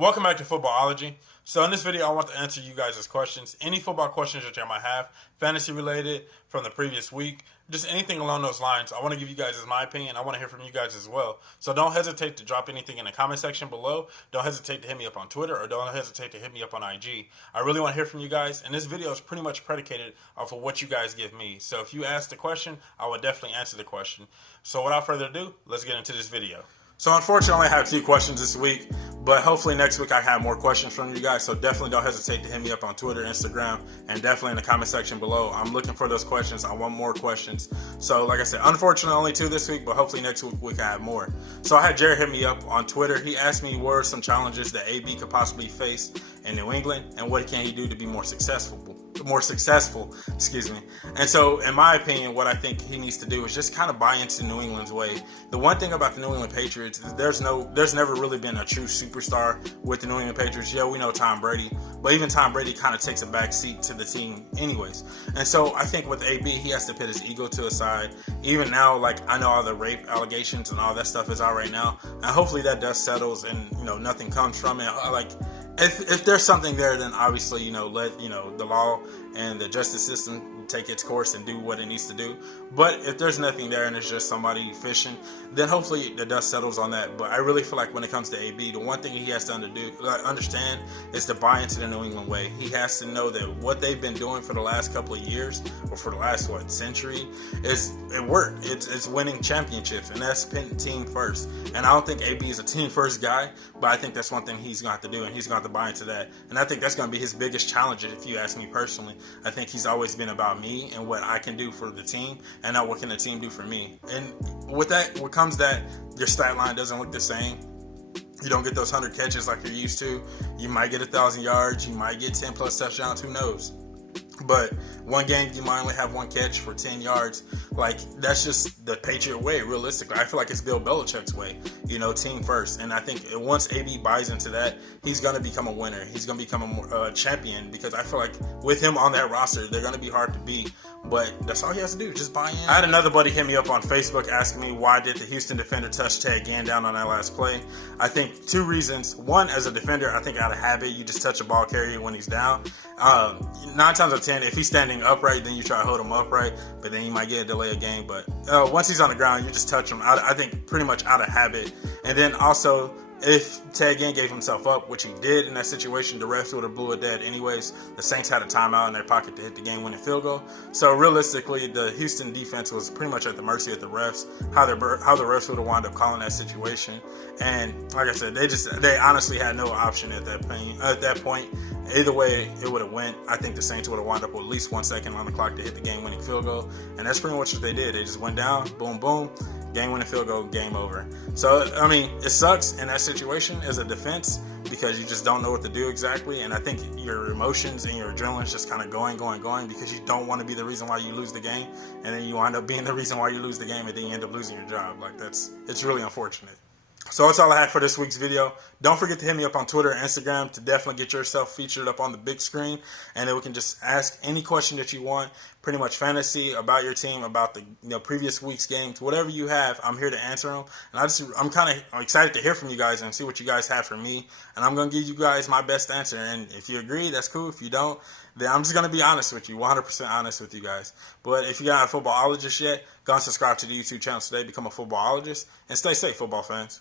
Welcome back to Footballology. So in this video, I want to answer you guys' questions. Any football questions that you might have, fantasy related, from the previous week, just anything along those lines. I want to give you guys my opinion. I want to hear from you guys as well. So don't hesitate to drop anything in the comment section below. Don't hesitate to hit me up on Twitter, or don't hesitate to hit me up on IG. I really want to hear from you guys, and this video is pretty much predicated off of what you guys give me. So if you ask the question, I will definitely answer the question. So without further ado, let's get into this video. So unfortunately, I have 2 questions this week, but hopefully next week I have more questions from you guys. So definitely don't hesitate to hit me up on Twitter, Instagram, and definitely in the comment section below. I'm looking for those questions. I want more questions. So like I said, unfortunately only 2 this week, but hopefully next week I have more. So I had Jared hit me up on Twitter. He asked me what are some challenges that AB could possibly face in New England, and what can he do to be more successful, excuse me. And so in my opinion, what I think he needs to do is just kind of buy into New England's way. The one thing about the New England Patriots is there's never really been a true superstar with the New England Patriots. Yeah, we know Tom Brady, but even Tom Brady kind of takes a back seat to the team anyways. And so I think with AB, he has to put his ego to the side. Even now, like, I know all the rape allegations and all that stuff is out right now, and hopefully that dust settles and nothing comes from it. Like, if there's something there, then obviously, let, the law and the justice system take its course and do what it needs to do. But if there's nothing there and it's just somebody fishing, then hopefully the dust settles on that. But I really feel like when it comes to AB, the one thing he has to understand is to buy into the New England way. He has to know that what they've been doing for the last couple of years, or for the last, century, it worked. It's winning championships, and that's putting team first. And I don't think AB is a team first guy, but I think that's one thing he's going to have to do, and he's going to have to buy into that. And I think that's going to be his biggest challenge, if you ask me personally. I think he's always been about me and what I can do for the team, and not what can the team do for me. And with that, what comes that your stat line doesn't look the same. You don't get those 100 catches like you're used to. You might get 1,000 yards. You might get 10 plus touchdowns. Who knows? But one game you might only have 1 catch for 10 yards. Like, that's just the Patriot way, realistically. I feel like it's Bill Belichick's way, team first. And I think once AB buys into that, he's going to become a winner. He's going to become a champion, because I feel like with him on that roster, they're going to be hard to beat. But that's all he has to do, just buy in. I had another buddy hit me up on Facebook asking me, why did the Houston defender touch Ted Ginn down on that last play? I think 2 reasons. One, as a defender, I think out of habit, you just touch a ball carrier when he's down. 9 times out of 10, if he's standing upright, then you try to hold him upright, but then you might get a delay of game. But once he's on the ground, you just touch him. I think pretty much out of habit. And then also, if Ted Ginn gave himself up, which he did in that situation, the refs would have blew it dead anyways. The Saints had a timeout in their pocket to hit the game-winning field goal. So realistically, the Houston defense was pretty much at the mercy of the refs, how the refs would have wound up calling that situation. And like I said, they honestly had no option at that point. Either way, it would have went. I think the Saints would have wound up with at least 1 second on the clock to hit the game-winning field goal. And that's pretty much what they did. They just went down, boom, boom, game-winning field goal, game over. So, I mean, it sucks in that situation as a defense, because you just don't know what to do exactly. And I think your emotions and your adrenaline is just kind of going, because you don't want to be the reason why you lose the game. And then you wind up being the reason why you lose the game, and then you end up losing your job. Like, it's really unfortunate. So that's all I have for this week's video. Don't forget to hit me up on Twitter and Instagram to definitely get yourself featured up on the big screen. And then we can just ask any question that you want, pretty much fantasy, about your team, about the previous week's games, whatever you have, I'm here to answer them. And I'm kind of excited to hear from you guys and see what you guys have for me. And I'm going to give you guys my best answer. And if you agree, that's cool. If you don't, then I'm just going to be honest with you, 100% honest with you guys. But if you're not a Footballologist yet, go and subscribe to the YouTube channel today, become a Footballologist, and stay safe, football fans.